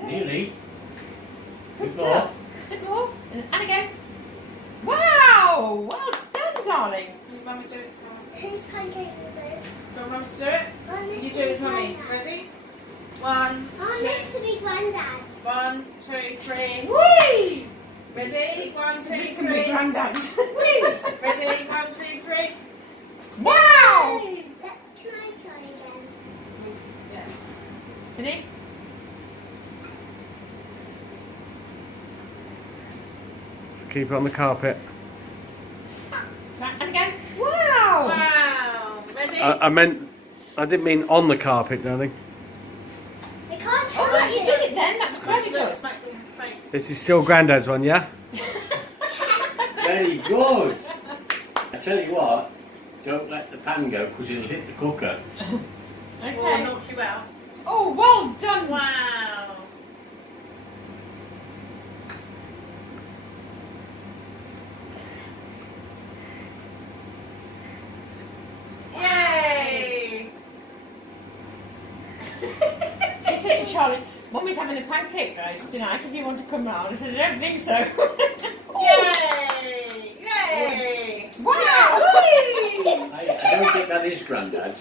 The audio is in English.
Nearly. Good more. Good more. And again. Wow! Well done, darling. You want Mummy do it? Whose pancake is this? Do you want Mummy to do it? You do it with Mummy. Ready? One, I want this to be Granddad's. 1, 2, 3. Whee! Ready? 1, 2, 3. Granddad's. Whee! Ready? 1, 2, 3. Wow! Can I try again? Yes. Ready? Keep it on the carpet. And again. Wow! Wow. Ready? I didn't mean on the carpet, darling. I can't Oh, try look, you did it then. That was very good. Smack the face. This is still Grandad's one, yeah? Very good. I tell you what, don't let the pan go because it'll hit the cooker. Or Okay. knock you out. Oh, well done. Wow. Yay! She said to Charlie, Mummy's having a pancake, guys, tonight. If you want to come round, I said, I don't think so. Yay! Yay! Wow! I don't think that is Grandad's.